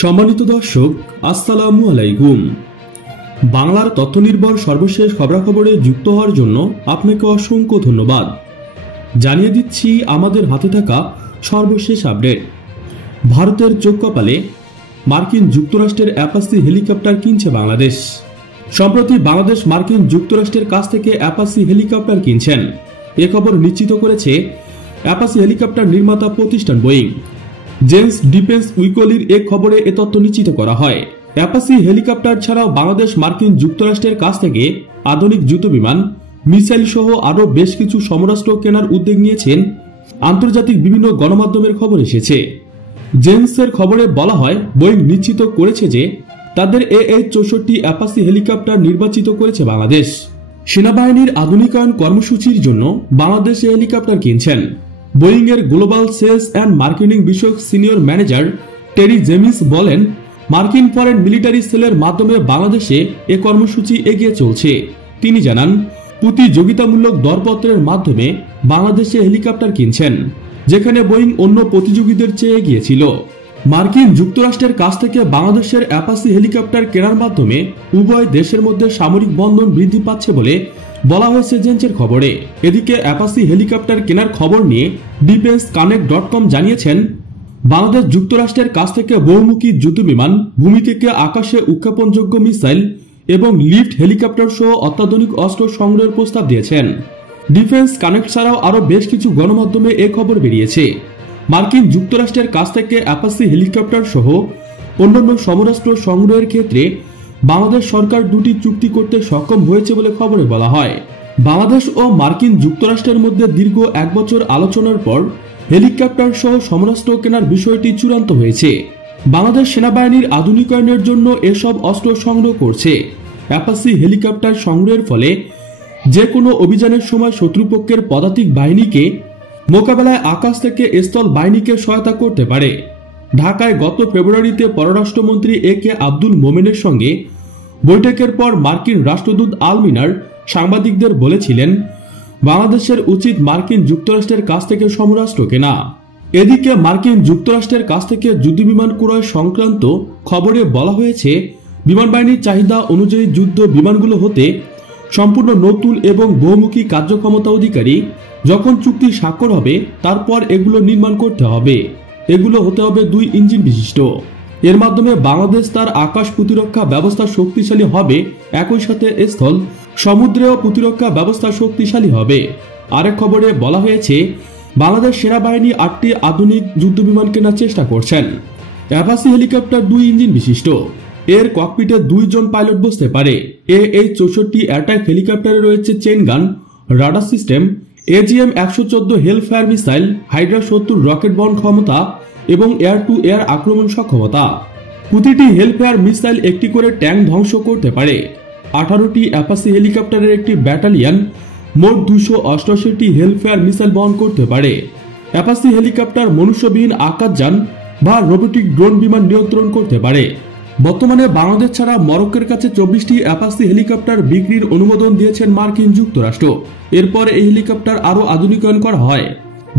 সম্মানিত দর্শক, আসসালামু আলাইকুম। বাংলার তথ্য নির্ভর সর্বশেষ খবরাখবরে যুক্ত হওয়ার জন্য আপনাকে অসংখ্য ধন্যবাদ। জানিয়ে দিচ্ছি আমাদের হাতে থাকা সর্বশেষ আপডেট। ভারতের চোখ কপালে, মার্কিন যুক্তরাষ্ট্রের অ্যাপাচি হেলিকপ্টার কিনছে বাংলাদেশ। সম্প্রতি বাংলাদেশ মার্কিন যুক্তরাষ্ট্রের কাছ থেকে অ্যাপাচি হেলিকপ্টার কিনছেন। এ খবর নিশ্চিত করেছে অ্যাপাচি হেলিকপ্টার নির্মাতা প্রতিষ্ঠান বোয়িং। জেন্স ডিফেন্স উইকলির এক খবরে এ তথ্য নিশ্চিত করা হয়। অ্যাপাচি হেলিকপ্টার ছাড়াও বাংলাদেশ মার্কিন যুক্তরাষ্ট্রের কাছ থেকে আধুনিক যুদ্ধবিমান, মিসাইল সহ আরও বেশ কিছু সমরাস্ত্র কেনার উদ্যোগ নিয়েছেন আন্তর্জাতিক বিভিন্ন গণমাধ্যমের খবর এসেছে। জেন্সের খবরে বলা হয়, বোয়িং নিশ্চিত করেছে যে তাদের AH-64 অ্যাপাচি হেলিকপ্টার নির্বাচিত করেছে বাংলাদেশ। সেনাবাহিনীর আধুনিকায়ন কর্মসূচির জন্য বাংলাদেশ এই হেলিকপ্টার কিনছেন। বোয়িং এর গ্লোবাল সেলস অ্যান্ড মার্কেটিং বিষয়ক সিনিয়র ম্যানেজার টেরি জেমিস বলেন, মার্কিন ফরেন মিলিটারি সেলের মাধ্যমে বাংলাদেশে এ কর্মসূচি এগিয়ে চলছে। তিনি জানান, প্রতিযোগিতামূলক দরপত্রের মাধ্যমে বাংলাদেশে হেলিকপ্টার কিনছেন, যেখানে বোয়িং অন্য প্রতিযোগীদের চেয়ে এগিয়ে ছিল। মার্কিন যুক্তরাষ্ট্রের কাছ থেকে বাংলাদেশের অ্যাপাচি হেলিকপ্টার কেনার মাধ্যমে উভয় দেশের মধ্যে সামরিক বন্ধন বৃদ্ধি পাচ্ছে বলে বলা হয়েছে জেন্সের খবরে। এদিকে অ্যাপাচি হেলিকপ্টার কেনার খবর নিয়ে defenseConnect.com জানিয়েছেন, বাংলাদেশ যুক্তরাষ্ট্রের কাছ থেকে বহুমুখী যুদ্ধবিমান, ভূমি থেকে আকাশে উৎক্ষেপণযোগ্য মিসাইল এবং লিফট হেলিকপ্টার সহ অত্যাধুনিক অস্ত্র সংগ্রহের প্রস্তাব দিয়েছেন। ডিফেন্স কানেক্ট ছাড়াও আরও বেশ কিছু গণমাধ্যমে এ খবর বেরিয়েছে। মার্কিন যুক্তরাষ্ট্রের কাছ থেকে অ্যাপাচি হেলিকপ্টার সহ অন্যান্য সমরাস্ত্র সংগ্রহের ক্ষেত্রে বাংলাদেশ সরকার দুটি চুক্তি করতে সক্ষম হয়েছে বলে খবরে বলা হয়। বাংলাদেশ ও মার্কিন যুক্তরাষ্ট্রের মধ্যে দীর্ঘ 1 বছর আলোচনার পর হেলিকপ্টার সহ সমরাস্ত্র কেনার বিষয়টি চূড়ান্ত হয়েছে। বাংলাদেশ সেনাবাহিনীর আধুনিকায়নের জন্য এসব অস্ত্র সংগ্রহ করছে। অ্যাপাচি হেলিকপ্টার সংগ্রহের ফলে যে কোনো অভিযানের সময় শত্রুপক্ষের পদাতিক বাহিনীকে মোকাবেলায় আকাশ থেকে স্থল বাহিনীকে সহায়তা করতে পারে। ঢাকায় গত ফেব্রুয়ারিতে পররাষ্ট্রমন্ত্রী AK আব্দুল মোমেনের সঙ্গে বৈঠকের পর মার্কিন রাষ্ট্রদূত আল মিনার সাংবাদিকদের বলেছিলেন, বাংলাদেশের উচিত মার্কিন যুক্তরাষ্ট্রের কাছ থেকে সমরাস্ত্র কেনা। এদিকে মার্কিন যুক্তরাষ্ট্রের কাছ থেকে যুদ্ধবিমান ক্রয় সংক্রান্ত খবরে বলা হয়েছে, বিমান বাহিনীর চাহিদা অনুযায়ী যুদ্ধ বিমানগুলো হতে সম্পূর্ণ নতুন এবং বহুমুখী কার্যক্ষমতা অধিকারী। যখন চুক্তি স্বাক্ষর হবে, তারপর এগুলো নির্মাণ করতে হবে। এগুলো হতে হবে 2 ইঞ্জিন বিশিষ্ট। এর মাধ্যমে বাংলাদেশ তার আকাশ প্রতিরক্ষা ব্যবস্থা শক্তিশালী হবে, একই সাথে স্থল সমুদ্রেও প্রতিরক্ষা ব্যবস্থা শক্তিশালী হবে। আরেক খবরে বলা হয়েছে, বাংলাদেশ সেনাবাহিনী 8টি আধুনিক যুদ্ধবিমান কেনার চেষ্টা করছেন। অ্যাপাচি হেলিকপ্টার 2 ইঞ্জিন বিশিষ্ট। এর ককপিটে 2 জন পাইলট বসতে পারে। AH-64 অ্যাটাক হেলিকপ্টারে রয়েছে চেইন গান, radar system, AGM-114 hellfire missile, Hydra 70 rocket বহন ক্ষমতা এবং এয়ার টু এয়ার আক্রমণ সক্ষমতা। প্রতিটি হেলফায়ার মিসাইল একটি করে ট্যাঙ্ক ধ্বংস করতে পারে। 18টি অ্যাপাচি হেলিকপ্টারের একটি ব্যাটালিয়ন মোট 288টি হেলফায়ার মিসাইল বহন করতে পারে। অ্যাপাচি হেলিকপ্টার মনুষ্যবিহীন আকাশযান বা রোবোটিক ড্রোন বিমান নিয়ন্ত্রণ করতে পারে। বর্তমানে বাংলাদেশ ছাড়া মরক্কোর কাছে 24টি অ্যাপাচি হেলিকপ্টার বিক্রির অনুমোদন দিয়েছেন মার্কিন যুক্তরাষ্ট্র। এরপর এই হেলিকপ্টার আরও আধুনিকায়ন করা হয়।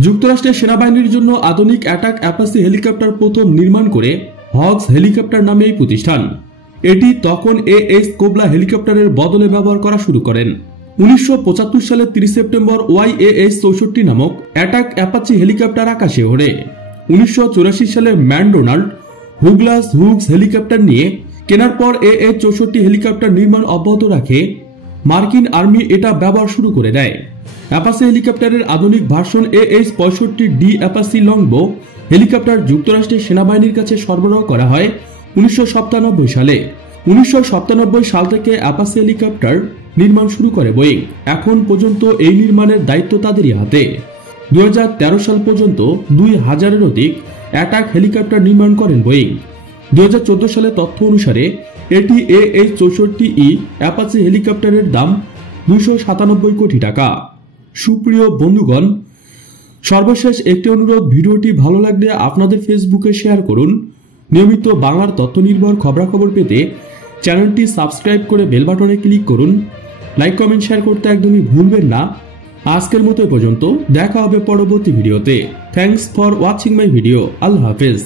যুক্তরাষ্ট্রের সেনাবাহিনীর জন্য আধুনিক অ্যাটাক অ্যাপাচি হেলিকপ্টার প্রথম নির্মাণ করে হকস হেলিকপ্টার নামে এই প্রতিষ্ঠান। এটি তখন AH কোবরা হেলিকপ্টারের বদলে ব্যবহার করা শুরু করেন। 1975 সালের 30 সেপ্টেম্বর YAH-64 নামক অ্যাটাক অ্যাপাচি হেলিকপ্টার আকাশে ওড়ে। 1984 সালে ম্যাকডোনাল্ড হুগলাস হুগস হেলিকপ্টার নিয়ে কেনার পর AH-64 হেলিকপ্টার নির্মাণ অব্যাহত রাখে। মার্কিন আর্মি এটা ব্যবহার শুরু করে দেয়। অ্যাপাচি হেলিকপ্টারের আধুনিক ভার্সন AH-65D অ্যাপাচি লংবো হেলিকপ্টার যুক্তরাষ্ট্রের সেনাবাহিনীর কাছে সরবরাহ করা হয় 1997 সালে। 1997 সাল থেকে অ্যাপাচি হেলিকপ্টার নির্মাণ শুরু করে বোয়িং। এখন পর্যন্ত এই নির্মাণের দায়িত্ব তাদেরই হাতে। 2013 সাল পর্যন্ত 2000-এর অধিক অ্যাটাক হেলিকপ্টার নির্মাণ করেন বোয়িং। 2014 সালে তথ্য অনুসারে এটি AH-64E অ্যাপাচি হেলিকপ্টারের দাম 297 কোটি টাকা। সুপ্রিয় বন্ধুগণ, সর্বশেষ একটি অনুরোধ, ভিডিওটি ভালো লাগলে আপনাদের ফেসবুকে শেয়ার করুন। নিয়মিত বাংলার তথ্য নির্ভর খবরাখবর পেতে চ্যানেলটি সাবস্ক্রাইব করে বেল বাটনে ক্লিক করুন। লাইক, কমেন্ট, শেয়ার করতে একদমই ভুলবেন না। আজকের মতো পর্যন্ত, দেখা হবে পরবর্তী ভিডিওতে। Thanks for watching my video. আল্লাহ হাফেজ।